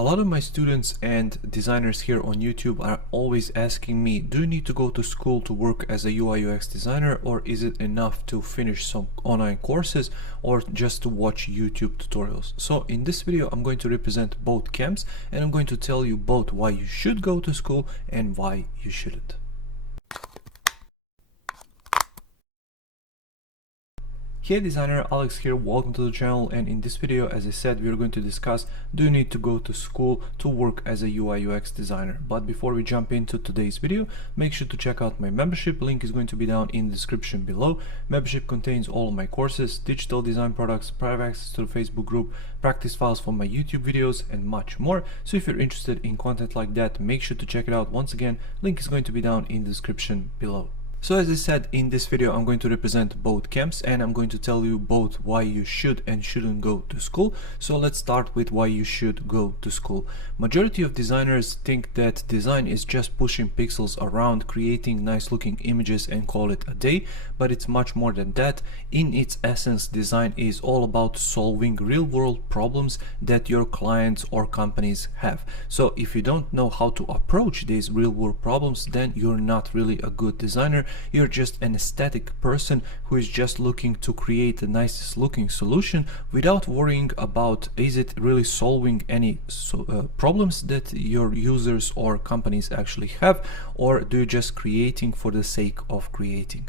A lot of my students and designers here on YouTube are always asking me, do you need to go to school to work as a UI UX designer, or is it enough to finish some online courses or just to watch YouTube tutorials? So in this video, I'm going to represent both camps and I'm going to tell you both why you should go to school and why you shouldn't. Hey designer, Alex here, welcome to the channel, and in this video, as I said, we're going to discuss, do you need to go to school to work as a UI UX designer? But before we jump into today's video, make sure to check out my membership. Link is going to be down in the description below. Membership contains all of my courses, digital design products, private access to the Facebook group, practice files for my YouTube videos, and much more. So if you're interested in content like that, make sure to check it out. Once again, link is going to be down in the description below. So as I said, in this video I'm going to represent both camps and I'm going to tell you both why you should and shouldn't go to school. So let's start with why you should go to school. Majority of designers think that design is just pushing pixels around, creating nice looking images and call it a day, but it's much more than that. In its essence, design is all about solving real world problems that your clients or companies have. So if you don't know how to approach these real world problems, then you're not really a good designer. You're just an aesthetic person who is just looking to create the nicest looking solution without worrying about is it really solving any problems that your users or companies actually have, or do you just creating for the sake of creating.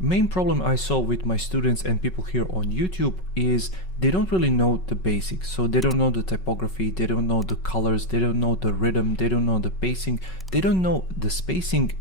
Main problem I saw with my students and people here on YouTube is they don't really know the basics. So they don't know the typography, they don't know the colors, they don't know the rhythm, they don't know the pacing, they don't know the spacing.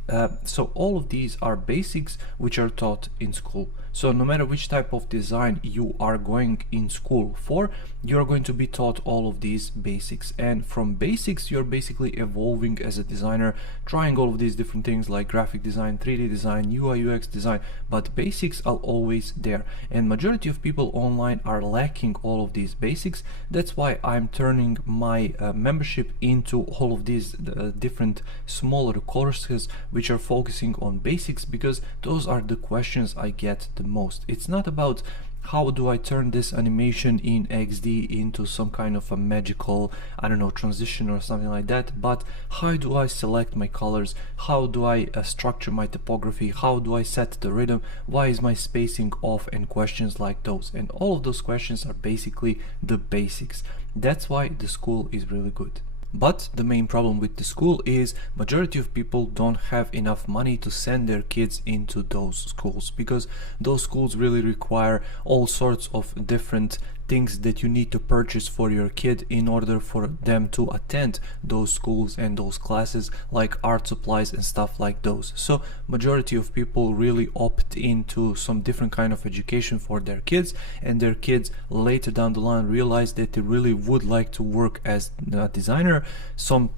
So all of these are basics which are taught in school. So no matter which type of design you are going in school for, you're going to be taught all of these basics. And from basics, you're basically evolving as a designer, trying all of these different things like graphic design, 3D design, UI UX design, but basics are always there. And majority of people online are lacking all of these basics. That's why I'm turning my membership into all of these different smaller courses which are focusing on basics, because those are the questions I get the most. It's not about how do I turn this animation in XD into some kind of a magical, I don't know, transition or something like that, but how do I select my colors, how do I structure my typography, how do I set the rhythm, why is my spacing off, and questions like those. And all of those questions are basically the basics. That's why the school is really good. But the main problem with the school is majority of people don't have enough money to send their kids into those schools, because those schools really require all sorts of different things that you need to purchase for your kid in order for them to attend those schools and those classes, like art supplies and stuff like those. So majority of people really opt into some different kind of education for their kids, and their kids later down the line realize that they really would like to work as a designer some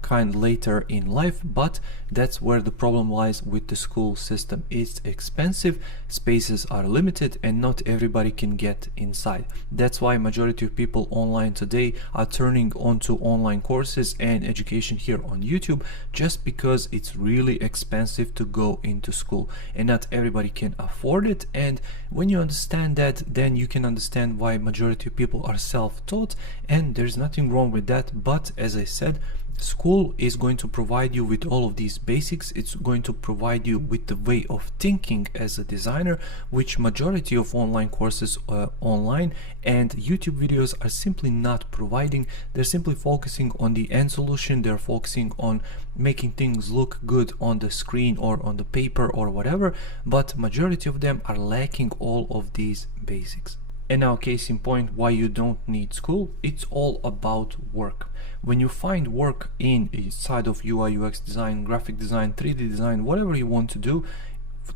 kind later in life. But that's where the problem lies with the school system. It's expensive, spaces are limited, and not everybody can get inside. That's why majority of people online today are turning onto online courses and education here on YouTube, just because it's really expensive to go into school and not everybody can afford it. And when you understand that, then you can understand why majority of people are self-taught, and there's nothing wrong with that. But as I said, school is going to provide you with all of these basics. It's going to provide you with the way of thinking as a designer, which majority of online courses online and YouTube videos are simply not providing. They're simply focusing on the end solution. They're focusing on making things look good on the screen or on the paper or whatever, but majority of them are lacking all of these basics. And now, case in point, why you don't need school, it's all about work. When you find work in a side of UI UX design, graphic design, 3D design, whatever you want to do,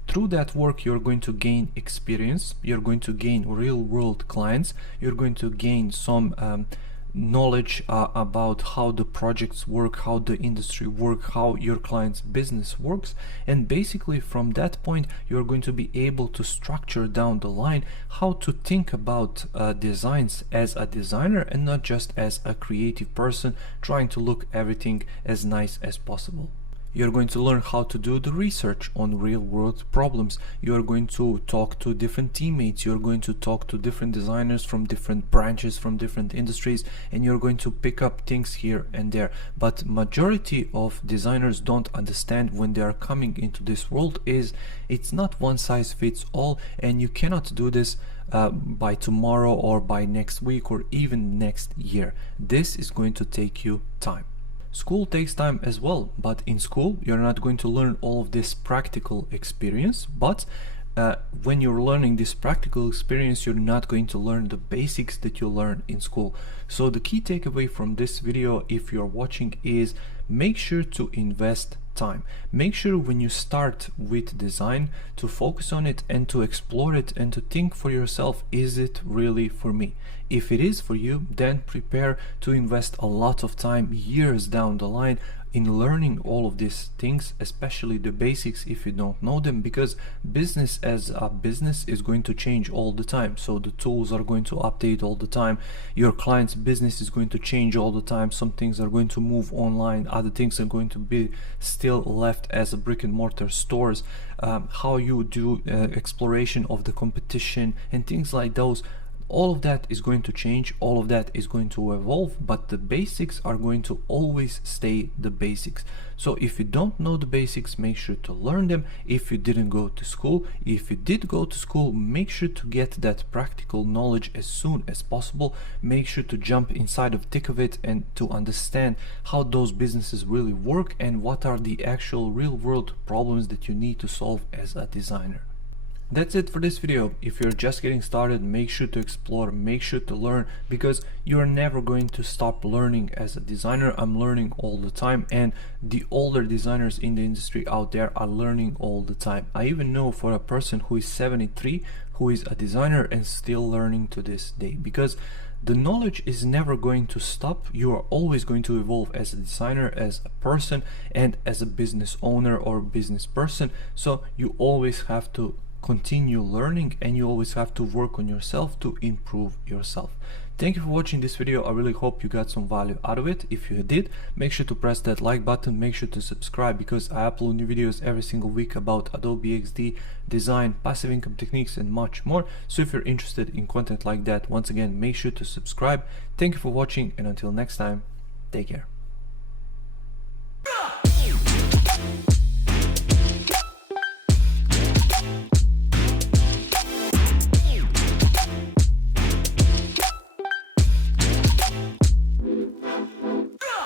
through that work you're going to gain experience, you're going to gain real world clients, you're going to gain some knowledge about how the projects work, how the industry work, how your client's business works, and basically from that point you're going to be able to structure down the line how to think about designs as a designer and not just as a creative person trying to look everything as nice as possible. You're going to learn how to do the research on real world problems. You're going to talk to different teammates. You're going to talk to different designers from different branches, from different industries, and you're going to pick up things here and there. But majority of designers don't understand when they are coming into this world is it's not one size fits all, and you cannot do this by tomorrow or by next week or even next year. This is going to take you time. School takes time as well, but in school you're not going to learn all of this practical experience, but when you're learning this practical experience, you're not going to learn the basics that you learn in school. So the key takeaway from this video, if you're watching, is make sure to invest time. Make sure when you start with design to focus on it and to explore it and to think for yourself, is it really for me? If it is for you, then prepare to invest a lot of time years down the line in learning all of these things, especially the basics if you don't know them, because business as a business is going to change all the time. So the tools are going to update all the time. Your client's business is going to change all the time. Some things are going to move online, other things are going to be still left as a brick and mortar stores. How you do exploration of the competition and things like those, all of that is going to change, all of that is going to evolve, but the basics are going to always stay the basics. So if you don't know the basics, make sure to learn them. If you didn't go to school, if you did go to school, make sure to get that practical knowledge as soon as possible. Make sure to jump inside of thick of it and to understand how those businesses really work and what are the actual real world problems that you need to solve as a designer. That's it for this video. If you're just getting started, make sure to explore, make sure to learn, because you're never going to stop learning as a designer. I'm learning all the time, and the older designers in the industry out there are learning all the time. I even know for a person who is 73 who is a designer and still learning to this day, because the knowledge is never going to stop. You are always going to evolve as a designer, as a person, and as a business owner or business person. So you always have to continue learning, and you always have to work on yourself to improve yourself. Thank you for watching this video. I really hope you got some value out of it. If you did, make sure to press that like button, make sure to subscribe, because I upload new videos every single week about Adobe XD, design, passive income techniques, and much more. So if you're interested in content like that, once again, make sure to subscribe. Thank you for watching, and until next time, take care.